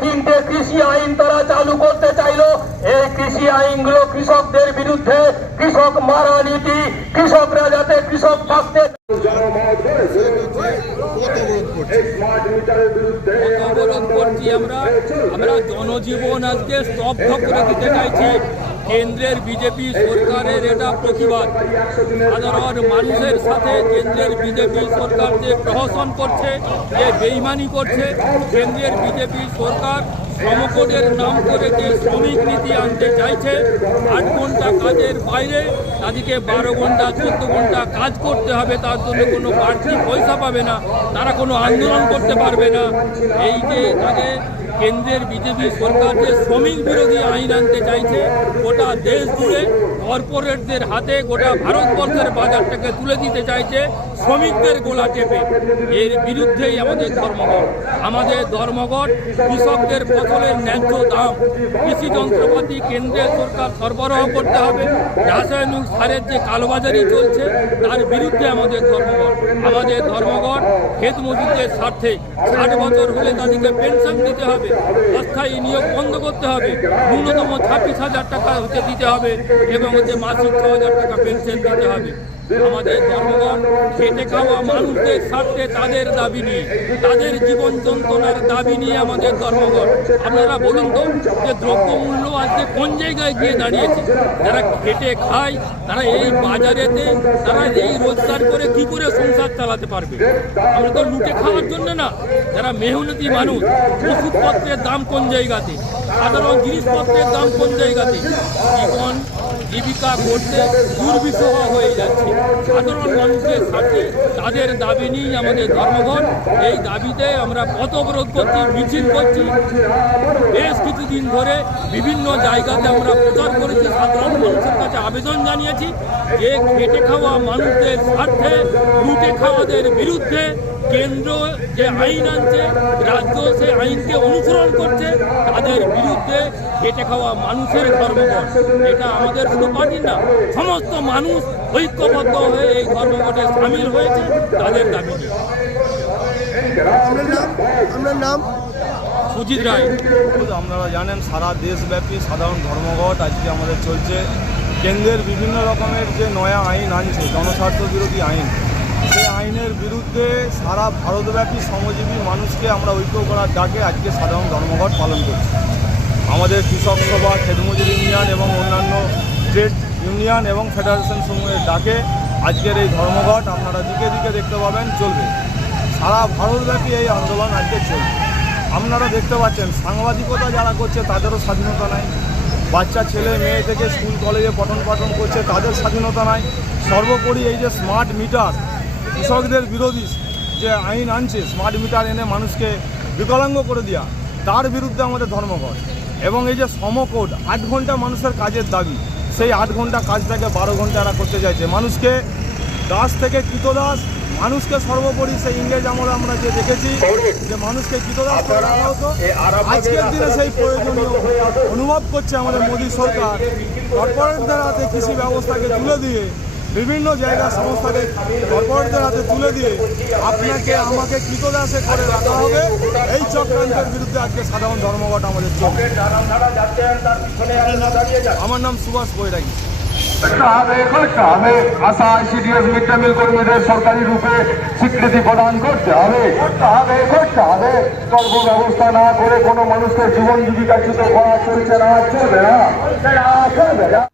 তিনটে কৃষি আইন তারা চালু করতে চাইলো। এই কৃষি আইনগুলো কৃষকদের বিরুদ্ধে কৃষক মারা নীতি কৃষকরা যাতে কৃষক থাকতে আমরা। আমরা জনজীবন আজকে স্তব্ধ করে দিতে চাইছি। কেন্দ্রের বিজেপি সরকারের এটা প্রতিবাদ। সাধারণ মানুষের সাথে কেন্দ্রের বিজেপি সরকার যে প্রহসন করছে, যে বেইমানি করছে। কেন্দ্রের বিজেপি সরকার শ্রমকোডের নাম করে যে শ্রমিক নীতি আনতে চাইছে, আট ঘণ্টা কাজের বাইরে, তাদেরকে বারো ঘণ্টা, চোদ্দ ঘণ্টা কাজ করতে হবে, তার জন্য কোনো বাড়তি পয়সা পাবে না, তারা কোনো আন্দোলন করতে পারবে না। এই যে তাদের কেন্দ্রের বিজেপি সরকার যে শ্রমিক বিরোধী আইন আনতে চাইছে। গোটা দেশ জুড়ে কর্পোরেটদের হাতে গোটা ভারতবর্ষের বাজারটাকে তুলে দিতে চাইছে শ্রমিকদের গোলা টেপে এর বিরুদ্ধেই আমাদের ধর্মঘট। আমাদের ধর্মঘট কৃষকদের ফসলের ন্যায্য দাম। কৃষি যন্ত্রপাতি কেন্দ্রের সরকার সরবরাহ করতে হবে। রাসায়নিক সারের যে কালোবাজারি চলছে, তার বিরুদ্ধে আমাদের ধর্মঘট। আমাদের ধর্মঘট ক্ষেত মজুরদের স্বার্থে। ষাট বছর হলে তাদেরকে পেনশন দিতে হবে। অস্থায়ী নিয়োগ বন্ধ করতে হবে। ন্যূনতম ছাব্বিশ হাজার টাকা হতে দিতে হবে এবং হচ্ছে মাসিক ছ হাজার টাকা পেনশন দিতে হবে। আমাদের ধর্মগণ খেটে খাওয়া মানুষদের স্বার্থে তাদের দাবি নিয়ে, তাদের জীবন যন্ত্রণার দাবি নিয়ে আমাদের ধর্মঘট। আপনারা বলুন তো যে দ্রব্যমূল্য আজকে কোন জায়গায় গিয়ে দাঁড়িয়েছে? যারা খেটে খায়, তারা এই বাজারেতে, তারা এই রোজগার করে কি করে সংসার চালাতে পারবে? আমরা তো লুটে খাওয়ার জন্য না, যারা মেহনতি মানুষ, ওষুধপত্রের দাম কোন জায়গাতে? সাধারণ জিনিসপত্রের দাম কোন জায়গাতে? জীবন, জীবিকা করতে দুর্বিষহ হয়ে যাচ্ছে। সাধারণ মানুষের সাথে তাদের দাবি নিয়েই আমাদের ধর্মঘট। এই দাবিতে আমরা পথবরোধ করছি, মিছিল করছি। বেশ কিছুদিন ধরে বিভিন্ন জায়গাতে আমরা প্রচার করেছি সাধারণ মানুষের আবেদন জানিয়েছি যে খেটে খাওয়া মানুষদের স্বার্থে লুটে খাওয়াদের বিরুদ্ধে কেন্দ্র যে আইন আনছে রাজ্য সে আইনকে অনুসরণ করছে তাদের বিরুদ্ধে খেটে খাওয়া মানুষের ধর্মঘট। এটা আমাদের শুধু পার্টি না সমস্ত মানুষ ঐক্যবদ্ধ হয়ে এই ধর্মঘটে সামিল হয়েছে তাদের দাবি আপনার নাম? আপনার নাম? সুজিত রায়। আপনারা জানেন সারা দেশব্যাপী সাধারণ ধর্মঘট আজকে আমাদের চলছে। কেন্দ্রের বিভিন্ন রকমের যে নয়া আইন আনছে, জনস্বার্থ বিরোধী আইন, সেই আইনের বিরুদ্ধে সারা ভারতব্যাপী শ্রমজীবী মানুষকে আমরা ঐক্য করার ডাকে আজকে সাধারণ ধর্মঘট পালন করছি। আমাদের কৃষক সভা খেতমজুর ইউনিয়ন এবং অন্যান্য ট্রেড ইউনিয়ন এবং ফেডারেশন সমূহের ডাকে আজকের এই ধর্মঘট আপনারা দিকে দিকে দেখতে পাবেন, চলবে। সারা ভারতব্যাপী এই আন্দোলন আজকে চলবে। আপনারা দেখতে পাচ্ছেন, সাংবাদিকতা যারা করছে তাদেরও স্বাধীনতা নাই। বাচ্চা, ছেলে, মেয়ে থেকে স্কুল, কলেজে পঠন পাঠন করছে, তাদের স্বাধীনতা নাই। সর্বোপরি এই যে স্মার্ট মিটার কৃষকদের বিরোধী যে আইন আনছে স্মার্ট মিটার এনে মানুষকে বিকলাঙ্গ করে দেওয়া তার বিরুদ্ধে আমাদের ধর্মঘট। এবং এই যে সমকোড আট ঘণ্টা মানুষের কাজের দাবি, সেই আট ঘণ্টা কাজটাকে বারো ঘণ্টা এরা করতে চাইছে। মানুষকে দাস থেকে কৃতদাস মানুষকে সর্বোপরি সেই ইংরেজ আমলে আমরা যে দেখেছি যে মানুষকে কৃতদাস করে হতো আজকের দিনে সেই প্রয়োজনীয় অনুভব করছে আমাদের মোদী সরকার। কর্পোরেটদের হাতে কৃষি ব্যবস্থাকে তুলে দিয়ে বিভিন্ন জায়গা সংস্থাকে কর্পোরেটদের হাতে তুলে দিয়ে আপনাকে আমাকে কৃতদাসে করে রাখা হবে। এই চক্রান্তের বিরুদ্ধে আজকে সাধারণ ধর্মঘট আমাদের চলবে আমার নাম সুভাষ বৈরাগী। হবে করতে হবে আশা আইসিডিএস মিড ডে মিল কর্মীদের সরকারি রূপে স্বীকৃতি প্রদান করতে হবে। করতে হবে করতে হবে ব্যবস্থা না করে কোনো মানুষের জীবন জীবিকা করা চলছে না, চলবে না চলবে না।